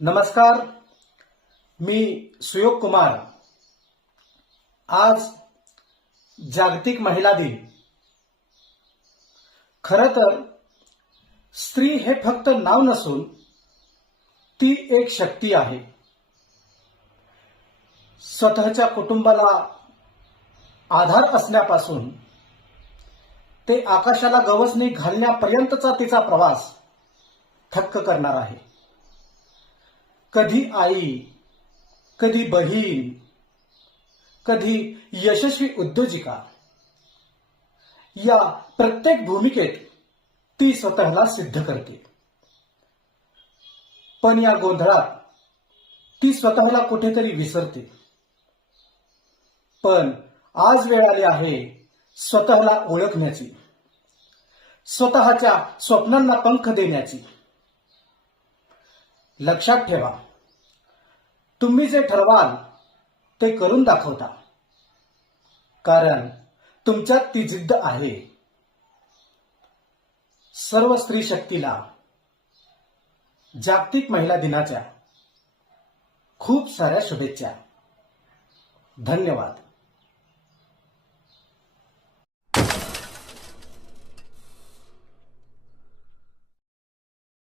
नमस्कार, मी सुयोग कुमार। आज जागतिक महिला दिन। खरं तर स्त्री हे फक्त नाव नसून ती एक शक्ती आहे। स्वतःच्या कुटुंबाला आधार असण्यापासून ते आकाशाला गवसणी घालण्यापर्यंतचा तिचा प्रवास थक्क करणार आहे। कधी आई, कधी बहीण, कधी यशस्वी उद्योजिका, या प्रत्येक भूमिकेत ती स्वतःला सिद्ध करते। पण या गोंधळात ती स्वतःला कुठेतरी विसरते। पण आज वेळ आली आहे स्वतःला ओळखण्याची, स्वतःच्या स्वप्नांना पंख देण्याची। लक्षात ठेवा, तुम्ही जे ठरवाल ते करून दाखवता, कारण तुमच्यात ती जिद्द आहे। सर्व स्त्री शक्तीला जागतिक महिला दिनाच्या खूप साऱ्या शुभेच्छा। धन्यवाद।